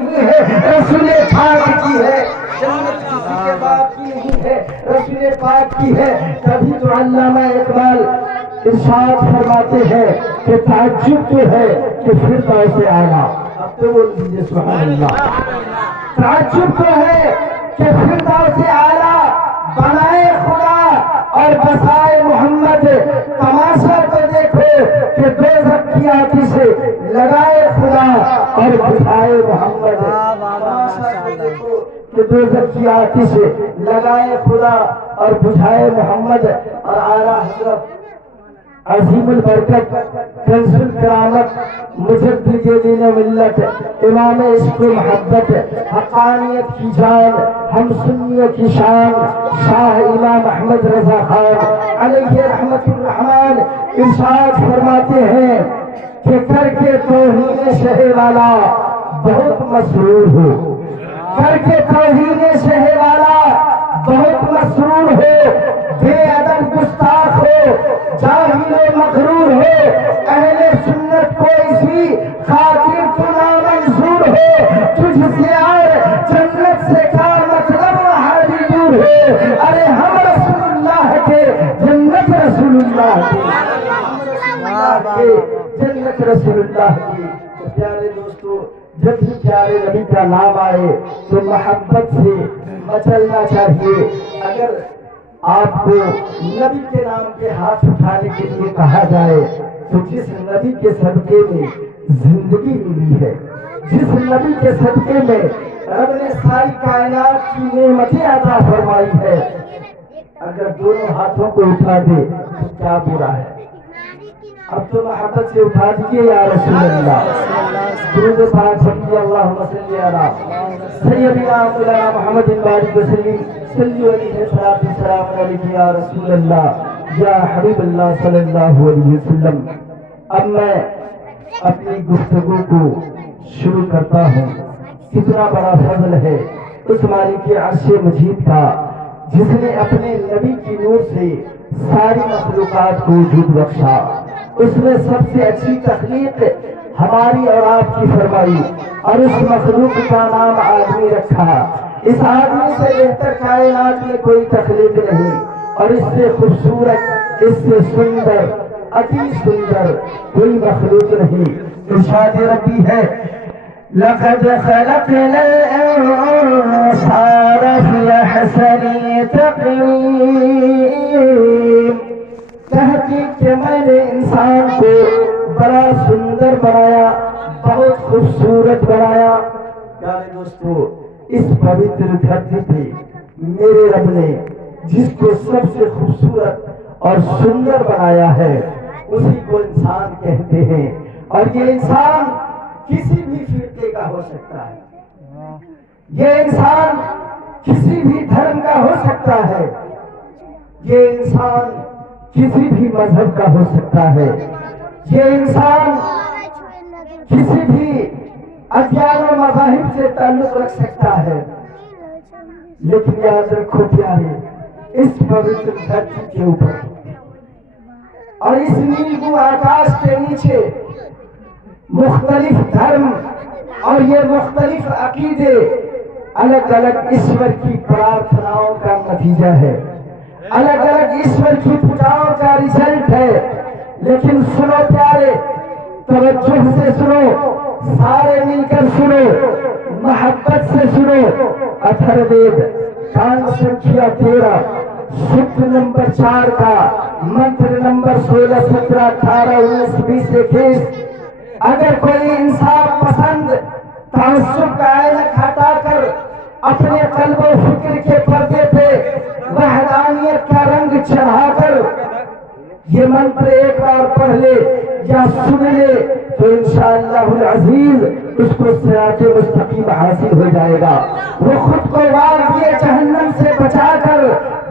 رسول پاک کی ہے، جنت کسی کے باپ کی نہیں ہے، رسول پاک کی ہے۔ کبھی تو علامہ اقبال ارشاد فرماتے ہیں کہ تعجب تو ہے کہ فردوس اعلیٰ، اب تو بول دیجیے سبحان اللہ، تعجب تو ہے کہ فردوس اعلیٰ بنائے خدا اور بسائے محمد، تماشا تو دیکھو کہ دوزخ کی آتش لگائے خدا اور بجھائے محمد، تماشا تو دیکھو کہ دوزخ کی آتش لگائے خدا اور بجھائے محمد۔ اور اعلیٰ حضرت عظیم البرکت کنز الکرامت مجدد دین ملت امام عشق و محبت حقانیت کی جان ہم سنیوں کی شان شاہ امام احمد رضا خان علیہ رحمت الرحمن ارشاد فرماتے ہیں کہ کر کے توہین شہ والا بہت مسرور ہو، کر کے توہین شہ والا بہت مسرور ہو، بے ادب گستاخ ہو، جاہل مغرور ہو، اہل سنت کو اسی خاطر تو نامنظور ہو، تجھ سے اور جنت سے کیا مطلب وہاں دور ہو، ارے ہم رسول اللہ کے جنت رسول اللہ کے جنت رسول اللہ کی۔ تو پیارے دوستو، جب بھی پیارے نبی کا نام آئے تو محبت سے مچلنا چاہیے۔ اگر آپ کو نبی کے نام کے ہاتھ اٹھانے کے لیے کہا جائے تو جس نبی کے صدقے میں زندگی ملی ہے، جس نبی کے صدقے میں رب نے ساری کائنات کی نعمتیں عطا فرمائی ہے، اگر دونوں ہاتھوں کو اٹھا دے تو کیا برا ہے؟ اب تو محبت سے اٹھا دیجیے یا رسول اللہ، درود پاک صلی اللہم صلی علی سیدنا مولانا محمد بارک وسلم صلی علیہ السلام علیکم یا رسول اللہ یا حبیب اللہ صلی اللہ علیہ وسلم۔ اب میں اپنی گفتگو کو شروع کرتا ہوں۔ کتنا بڑا فضل ہے اس مالک عرش مجید کا جس نے اپنے نبی کی نور سے ساری مخلوقات کو وجود بخشا۔ اس نے سب سے اچھی تخلیق ہماری اور آپ کی فرمائی اور اس مخلوق کا نام آدمی رکھا۔ اس آدمی سے بہتر کائنات میں کوئی تخلیق نہیں اور اس سے خوبصورت، اس سے سندر، اتی سندر کوئی مخلوق نہیں۔ ارشاد ربی ہے لقد خلقنا الانسان في احسن تقویم، تحقیق کہ میں نے انسان کو بڑا سندر بنایا، بہت خوبصورت بنایا۔ پیارے دوستو، اس پوتر دھرتی پہ میرے رب نے جس کو سب سے خوبصورت اور سندر بنایا ہے اسی کو انسان کہتے ہیں، اور یہ انسان کسی بھی فرقے کا ہو سکتا ہے، یہ انسان کسی بھی دھرم کا ہو سکتا ہے، یہ انسان کسی بھی مذہب کا ہو سکتا ہے، یہ انسان کسی بھی ادیان و مذاہب سے تعلق رکھ سکتا ہے، لیکن یاد رکھو پیارے، اس پوتر دھرتی کے اوپر اور اس نیلگوں آکاش کے نیچے مختلف دھرم اور یہ مختلف عقیدے الگ الگ ایشور کی پرارتھناؤں کا نتیجہ ہے، الگ الگ ایشور کی پوجاؤں کا ریزلٹ ہے۔ لیکن سنو پیارے، توجہ سے سنو، سارے مل کر سنو، محبت سے سنو۔ اتھر وید کانڈ سنکھیا 13 سوکت نمبر 4 کا منتر نمبر 16 17 18 19 20 21، اگر کوئی انصاف پسند تعصب کا عینک ہٹا کر اپنے قلب و فکر کے پردے پہ وحدانیت کا رنگ چڑھا کر یہ منتر ایک بار پڑھ لے یا سن لے تو انشاءاللہ العزیز اس کو صراط مستقیم حاصل ہو جائے گا، وہ خود کو وار دیے جہنم سے بچا کر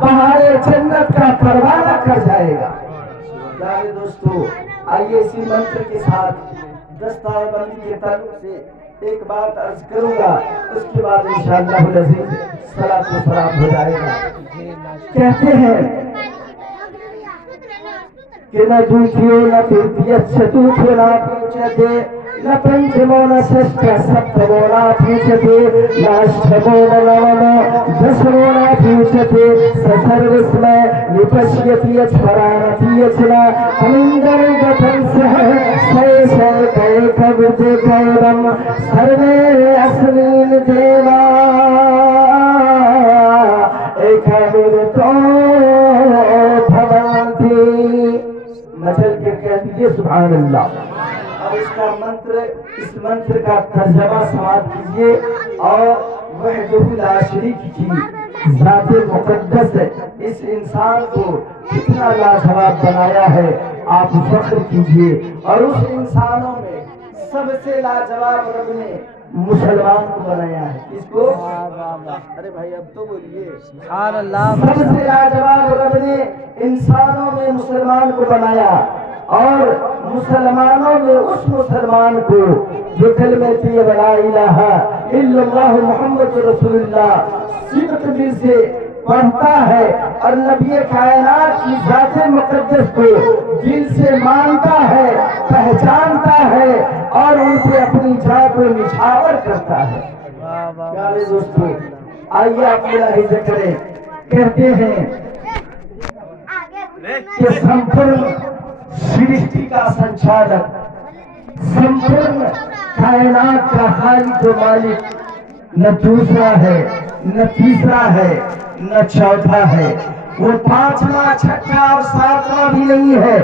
بہار جنت کا پروانہ کر جائے گا۔ پیارے دوستو، آئیے اسی منتر کے ساتھ دستار بندی کے تعلق سے ایک بات عرض کروں گا، اس کے بعد انشاءاللہ العزیز صلاۃ و سلام ہو جائے گا۔ کہتے ہیں کہ نہ دودھیو نہ پیتیت سے دودھیو نہ پیچتے न पंचमो न षष्ठ सप्तमो नाप्युच्यते नाष्टमो न नवमो दशमो नाप्युच्यते स सर्वस्मै विपश्यति यच्छराणति यच्छना अमिन्द्रगतं सह शैशैकैकविदिकैरं सर्वे अस्मिन् देवा एकविदतो भवन्ति। मचल के कह दीजिए सुभान अल्लाह। अब इसका मंत्र, इस मंत्र का तर्जमा समाप्त कीजिए और वहदहु ला शरीक की ज़ाते मुक़द्दस इस इंसान को कितना लाजवाब बनाया है आप फख्र कीजिए। और उस इंसानों में सबसे लाजवाब रब ने मुसलमान को बनाया है। किसको? अरे भाई अब तो बोलिए सुभान अल्लाह। सबसे लाजवाब रब ने इंसानों में मुसलमान को बनाया और मुसलमानों में उस मुसलमान को जो कलमे तैयबा ला इलाहा इल्लल्लाह मुहम्मद रसूलुल्लाह सिद्क़ दिल से पढ़ता है और नबी कायनात की ज़ाते मुक़द्दस को दिल से मानता है, पहचानता है और उनसे अपनी जान को निछावर करता है। प्यारे दोस्तों, आइए आप मुलाहिज़ा करें। कहते हैं कि संपूर्ण सृष्टि का संचालक, संपूर्ण कायनात का खालिक व मालिक न दूसरा है, न तीसरा है, न चौथा है। वो पांचवा, छठा और सातवां भी नहीं है,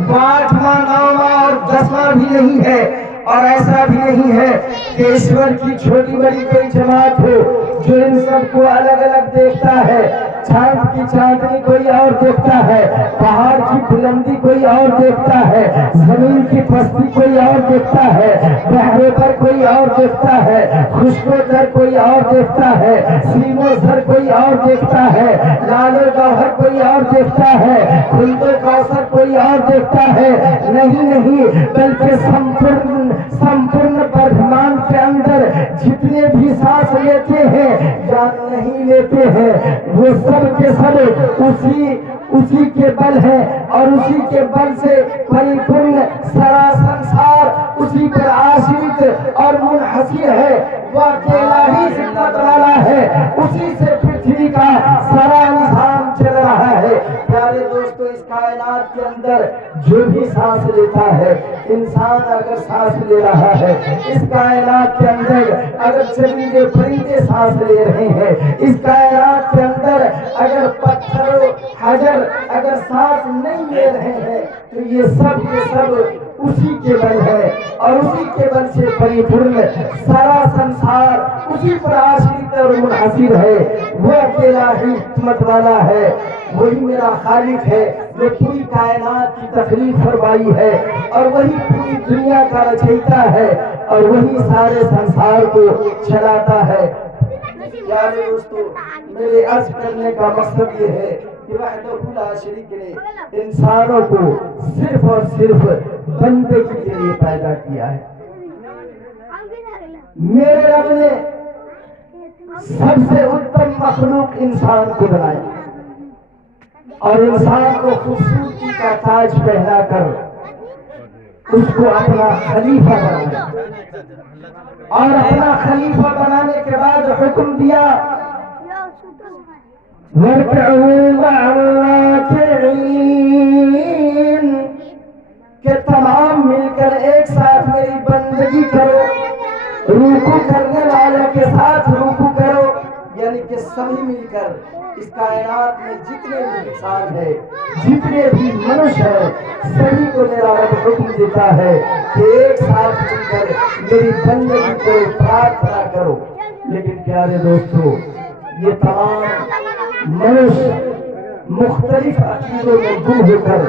वो आठवां, नौवां और 10वां भी नहीं है। और ऐसा भी नहीं है कि ईश्वर की छोटी बड़ी कोई जमात हो जो इन सबको अलग अलग देखता है। चांद की चांदनी कोई और देखता है, पहाड़ की बुलंदी कोई और देखता है, जमीन की पस्ती कोई और देखता है, बहरे पर कोई और देखता है, खुशको दर कोई और देखता है, सीमो सर कोई और देखता है, लालो गौहर कोई और देखता है, खुलदो कौसर कोई और देखता है। नहीं नहीं, बल्कि संपूर्ण ब्रह्मांड के अंदर जितने भी सांस लेते हैं या नहीं लेते हैं वो सब के सब उसी के बल है और उसी के बल से परिपूर्ण सारा संसार उसी पर आश्रित और मुनहसिर है। वह अकेला ही हिम्मत वाला है, उसी से पृथ्वी का सारा निजाम चल रहा है। प्यारे दोस्तों, इस कायनात के अंदर जो भी सांस लेता है, इंसान अगर सांस ले रहा है, इस कायनात के अंदर अगर चरिंदे परिंदे सांस ले रहे हैं, इस कायनात के अंदर अगर पत्थरों हजर अगर सांस नहीं ले रहे हैं, तो ये सब के सब उसी के बल है और उसी के बल से परिपूर्ण सारा संसार उसी पर आश्रित और मुनहसिर है। वो अकेला ही हिम्मत वाला है, वही मेरा खालिक है जो पूरी कायनात की तखलीक फरमाई है और वही पूरी दुनिया का रचयिता है और वही सारे संसार को चलाता है। प्यारे दोस्तों, मेरे अर्ज करने का मकसद ये है कि वहदहु ला शरीक ने इंसानों को सिर्फ और सिर्फ बंदगी के लिए पैदा किया है। मेरे रब ने सबसे उत्तम मखलूक इंसान को बनाया और इंसान को खूबसूरती का ताज पहनाकर उसको अपना खलीफा बनाया और अपना खलीफा बनाने के बाद हुक्म दिया कि तमाम मिलकर एक साथ मेरी बंदगी करो, रुकू करने वालों के साथ रुकू करो। यानी कि सभी मिलकर इस कायनात में जितने भी इंसान है, जितने भी मनुष्य है, सभी को मेरा रब हुक्म देता है कि एक साथ मिलकर मेरी बंदगी को प्रार्थना करो। लेकिन प्यारे दोस्तों, ये तमाम मनुष्य मुख्तलिफ अकीदों में गुम होकर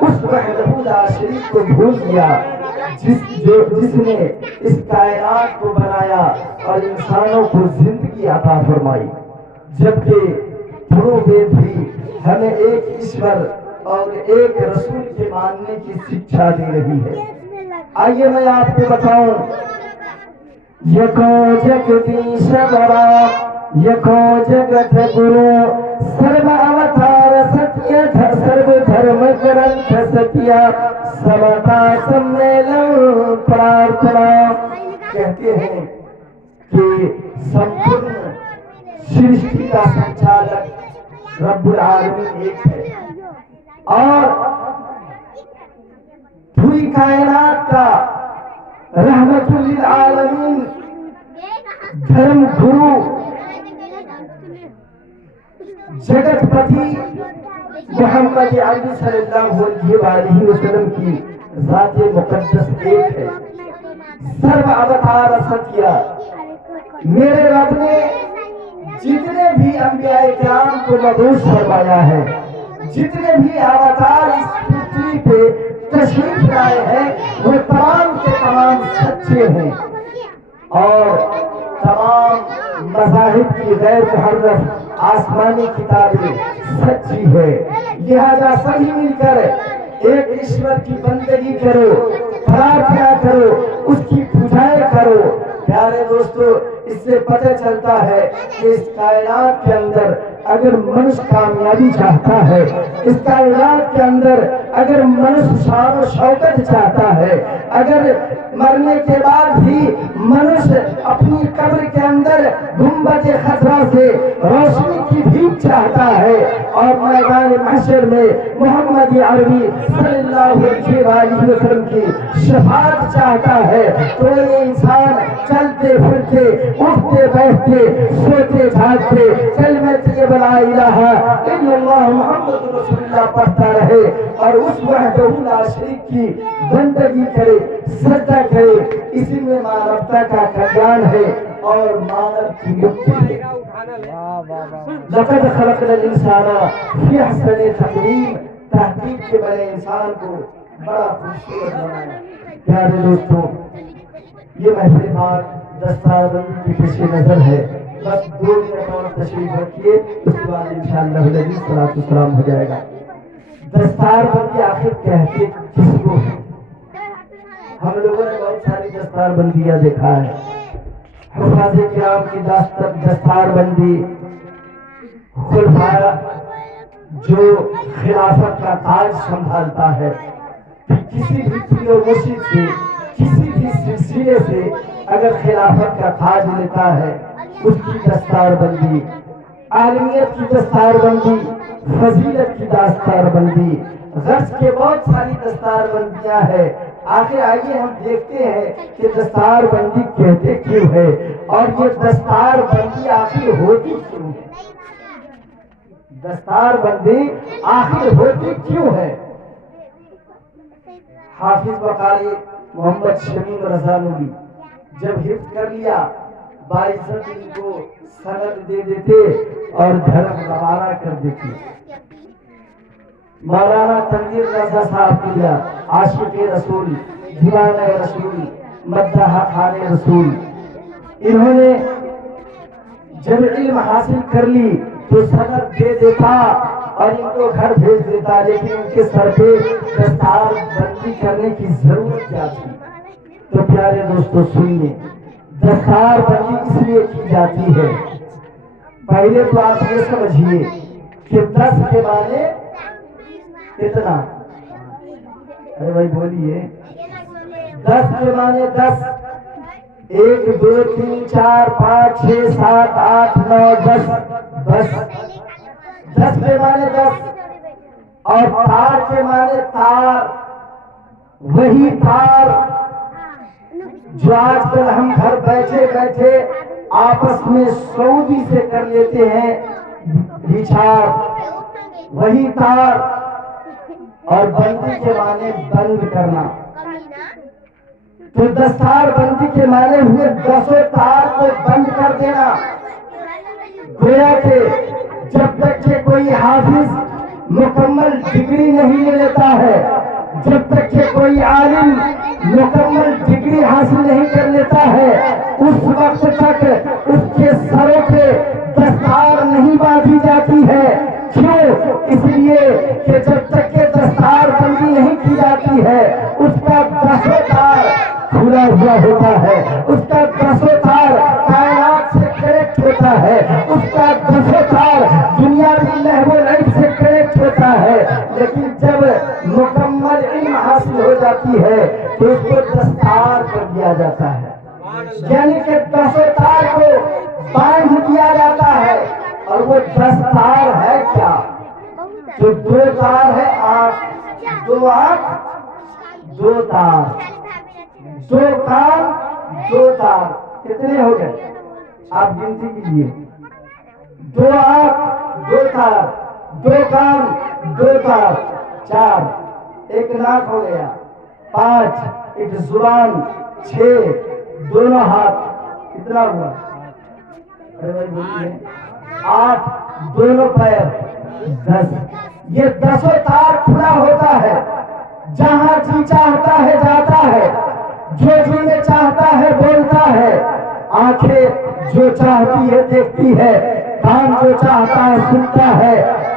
उस वहदहु ला शरीक को भूल गया जिसने इस कायनात को बनाया और इंसानों को जिंदगी अता फरमाई। जबकि पूर्व वेद भी हमें एक ईश्वर और एक रसूल के मानने की शिक्षा दे रही है। आइए मैं आपको बताऊं, यको जगदीश बरा यको जगत गुरु सर्व अवतार सत्य सर्व धर्म ग्रंथ सत्य समता सम्मेलन प्रार्थना। कहते हैं कि संपूर्ण सृष्टि का संचालक रब्बुल आलमीन एक है और पूरी कायनात का रहमतुल लिल आलमीन धर्म गुरु जगतपति मोहम्मद अरबी सल्लल्लाहु अलैहि वसल्लम की ज़ात-ए मुक़द्दस एक है। सर्व अवतार सत्य। मेरे रब ने जितने भी अंबिया-ए किराम को मबूस फरमाया है, जितने भी अवतार इस पृथ्वी पे तशरीफ लाए हैं, वो तमाम के तमाम सच्चे हैं और तमाम मज़ाहिब की गैर मुहर्रफ आसमानी किताबें सच्ची है। लिहाजा सभी मिलकर एक ईश्वर की बंदगी करो, प्रार्थना करो, उसकी पूजाएं करो। प्यारे दोस्तों, इससे पता चलता है कि इस कायनात के अंदर अगर मनुष्य कामयाबी चाहता है, इस कायनात के अंदर अगर मनुष्य शान और शौकत चाहता है, अगर मरने के बाद भी मनुष्य अपनी कब्र के अंदर गुंबद-ए खज़रा से रोशनी की भीख चाहता है और मैदान महशर में मोहम्मद अरबी सल्लल्लाहु अलैहि वसल्लम की शफाअत चाहता है, तो ये इंसान चलते फिरते, उठते बैठते, सोते जागते कलमे तैयबा ला इलाहा इल्लल्लाह मुहम्मदुर रसूलुल्लाह पढ़ता रहे और उस वहदहू ला शरीक की बंदगी करे, सजदा करे। इसी में मानवता का ज्ञान है और मानव की मुक्ति है। लक़द खलक़नल इंसाना फी अहसनि तक़वीम। तहकीक के बने इंसान को बड़ा खूबसूरत बनाया। प्यारे दोस्तों, ये महफिल बात दस्तारबंदी के पेश नजर है। बस 2 मिनट और तशरीफ रखिए, उसके बाद इंशाअल्लाह नबी सल्लल्लाहु सलाम हो जाएगा। दस्तारबंदी आखिर कहते किसको है? हम लोगों ने बहुत सारी दस्तारबंदियां देखा है। हुफ़ाज़े किराम की दस्तारबंदी, खुलफा जो खिलाफत का ताज संभालता है, किसी भी पीर और मुर्शिद से, किसी भी सिलसिले से अगर खिलाफत का ताज लेता है, उसकी दस्तारबंदी, आलिमियत की दस्तारबंदी, फजीलत की दस्तारबंदी, गर्ज के बहुत सारी दस्तारबंदियां हैं। आखिर आइए हम देखते हैं कि दस्तारबंदी कहते क्यों है और ये दस्तारबंदी आखिर होती क्यों है। दस्तारबंदी आखिर होती क्यों है? हाफिज वकारी मोहम्मद शमीम रज़ा नूरी जब हिफ्ज़ कर लिया, बाइज़्ज़त इनको सनद दे देते और धर्म रवाना कर देते। मौलाना तनवीर रज़ा साहब की आशिक़े रसूल, दीवाने रसूल, मद्दाह खाने रसूल, इन्होंने जब इल्म हासिल कर ली तो सनद दे देता और इनको घर भेज देता, लेकिन उनके सर पे दस्तारबंदी करने की जरूरत क्या थी? तो प्यारे दोस्तों सुनिए, दस्तारबंदी इसलिए की जाती है, पहले तो आप ये समझिए कि 10 के माने कितना? अरे भाई बोलिए। 10 के माने 10, 1 2 3 4 5 6 7 8 9 10, 10 के माने 10 और तार के माने तार। वही तार जो आजकल हम घर बैठे बैठे आपस में सऊदी से कर लेते हैं रिचार्ज, वही तार। और बंदी के माने बंद करना। तो दस्तारबंदी के माने हुए 10 तार को बंद कर देना। गोया के जब तक के कोई हाफिज मुकम्मल डिग्री नहीं ले लेता है, जब तक के कोई आलिम मुकम्मल डिग्री हासिल नहीं कर लेता है, उस वक्त तक उसके सरों पे दस्तार नहीं बांधी जाती है। क्यों? इसलिए कि जब तक के दस्तारबंदी नहीं की जाती है, उसका 10 तार खुला हुआ होता है, उसका 10 तार कायनात से कनेक्ट होता है, उसका 10 तार दुनिया की लहबो लहब से कनेक्ट होता है। लेकिन जब मुकम्मल इल्म हासिल وہ 10 تار ہے کیا؟ تو 2 تار ہے 8، 2 8 2 تار، 2 کان 2 تار، کتنے ہو گئے آپ گنتی کیجیے؟ 2 آنکھ 2 تار، 2 کان 2 تار، 4، 1 ناک ہو گیا، 5، 1 زبان، 6 دونوں ہاتھ، کتنا ہوا؟ 8 دونوں پیر، 10۔ یہ 10 تار کھلا ہوتا ہے، جہاں جی چاہتا ہے جاتا ہے، جو جی میں چاہتا ہے بولتا ہے، آنکھیں جو چاہتی ہے دیکھتی ہے، کان جو چاہتا ہے سنتا ہے،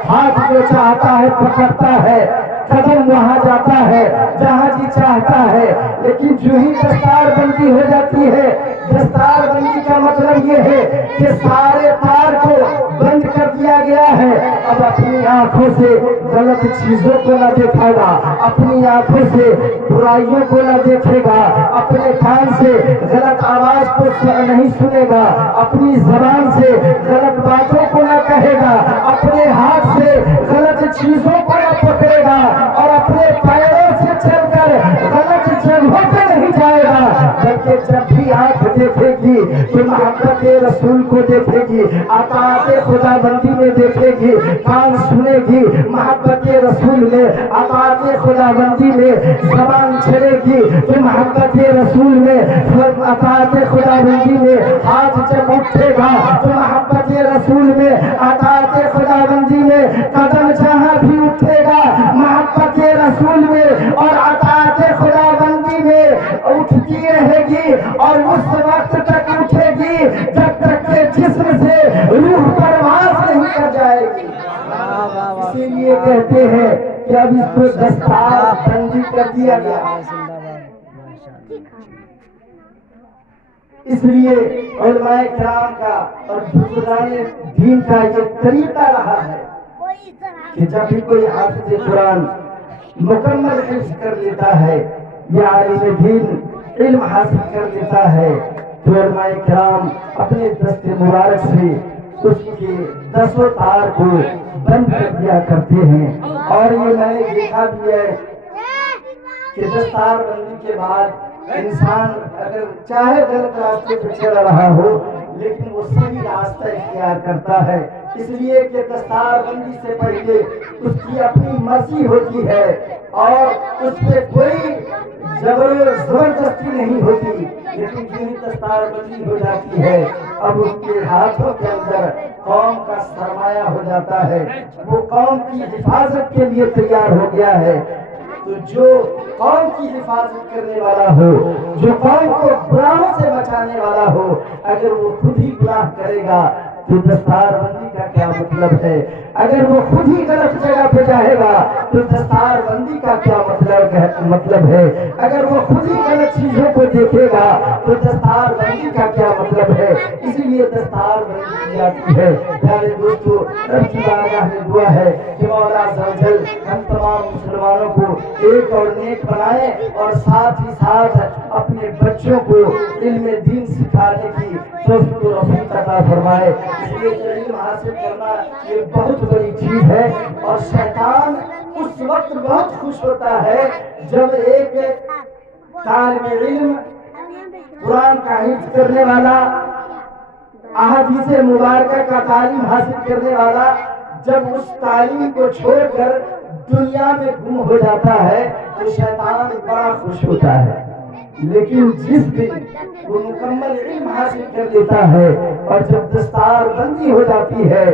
ہاتھ جو چاہتا ہے پکڑتا ہے، قدم وہاں جاتا ہے جہاں جی چاہتا ہے۔ لیکن جو ہی دستار بندی ہو جاتی ہے، دستار بندی کا مطلب یہ ہے کہ سارے تار کو بند کر دیا گیا ہے۔ اب اپنی آنکھوں سے غلط چیزوں کو نہ دیکھے گا، اپنی آنکھوں سے برائیوں کو نہ دیکھے گا، اپنے کان سے غلط آواز کو نہیں سنے گا، اپنی زبان سے غلط باتوں کو نہ کہے گا، اپنے ہاتھ سے غلط چیزوں کو نہ پکڑے گا، اور اپنے پیروں سے چل کر غلط جگہوں پہ نہیں جائے گا، بلکہ جب بھی آنکھ دیکھے گی تو محبت رسول کو دیکھے گی، اطاعت خدا بندی میں دیکھے گی، کان سنے گی محبت رسول میں، اطاعت خدا بندی میں زبان چلے گی تو محبت رسول میں، اطاعت خدا بندی میں ہاتھ جب اٹھے گا تو محبت رسول میں، اطاعت خدا بندی میں قدم جہاں بھی اٹھے گا محبت رسول میں اور اطاعت خدا بندی میں اٹھتی رہے گی، اور اس وقت تک اٹھے گی جب تک کہ جسم سے روح پرواز نہیں کر جائے گی۔ اسی لیے کہتے ہیں کہ اب اس کو دستار بندی کر دیا گیا۔ اس لیے علماء کرام کا اور بزرگان دین کا یہ طریقہ رہا ہے کہ جب بھی کوئی حافظ قرآن مکمل حفظ کر لیتا ہے یا عالم دین علم حاصل کر لیتا ہے تو علماء کرام اپنے دست مبارک سے اس کے 10 تار کو بند کر دیا کرتے ہیں۔ اور یہ میں نے دیکھا بھی ہے کہ دستار بندی کے بعد انسان اگر چاہے غلط راستے پہ چل رہا ہو لیکن وہ صحیح راستہ اختیار کرتا ہے، اس لیے کہ دستار بندی سے پہلے اس کی اپنی مرضی ہوتی ہے اور اس پہ کوئی زبردستی نہیں ہوتی، لیکن جو ہی دستار بندی ہو جاتی ہے اب اس کے ہاتھوں کے اندر قوم کا سرمایہ ہو جاتا ہے، وہ قوم کی حفاظت کے لیے تیار ہو گیا ہے۔ تو جو قوم کی حفاظت کرنے والا ہو، جو قوم کو گناہوں سے بچانے والا ہو، اگر وہ خود ہی گناہ کرے گا تو دستار بندی کا کیا مطلب ہے؟ اگر وہ خود ہی غلط جگہ پہ جائے گا تو دستار بندی کا کیا مطلب ہے؟ اگر وہ خود ہی غلط چیزوں کو دیکھے گا تو دستار بندی کا کیا مطلب ہے؟ اسی لیے دستار بندی کی جاتی ہے۔ پیارے دوستو، رب کی بارگاہ میں دعا ہے کہ مولا عز و جل ہم تمام مسلمانوں کو ایک اور نیک بنائے اور ساتھ ہی ساتھ اپنے بچوں کو علم دین سکھانے کی توفیق و رفیق عطا فرمائے۔ اس لیے علم حاصل کرنا یہ بہت بڑی چیز ہے، اور شیطان اس وقت بہت خوش ہوتا ہے جب ایک طالب علم قرآن کا حفظ کرنے والا، احادیث مبارکہ کا تعلیم حاصل کرنے والا جب اس تعلیم کو چھوڑ کر دنیا میں گم ہو جاتا ہے تو شیطان بڑا خوش ہوتا ہے۔ لیکن جس دن وہ مکمل علم حاصل کر لیتا ہے اور جب دستار بندی ہو جاتی ہے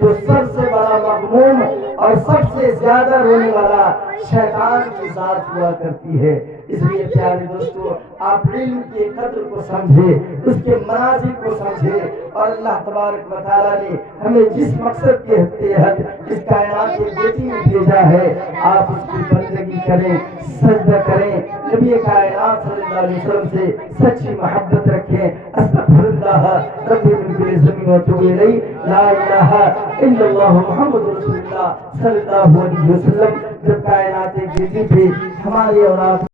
تو سب سے بڑا مغموم اور سب سے زیادہ رونے والا شیطان کی ذات ہوا کرتی ہے۔ اس لیے پیارے دوستو، آپ علم کی قدر کو سمجھے، اس کے منازل کو سمجھے، اور اللہ تبارک و تعالیٰ نے ہمیں جس مقصد کے تحت اس کائنات کے بیٹی میں بھیجا ہے آپ اس کی بندگی کریں، سجدہ کریں، نبی کائنات صلی اللہ علیہ وسلم سے سچی محبت رکھیں۔ استغفر اللہ رب من کل ذنب واتوب الیہ، لا الہ الا اللہ محمد رسول اللہ صلی اللہ علیہ وسلم۔ جب کائنات بیٹی تھی ہماری اولاد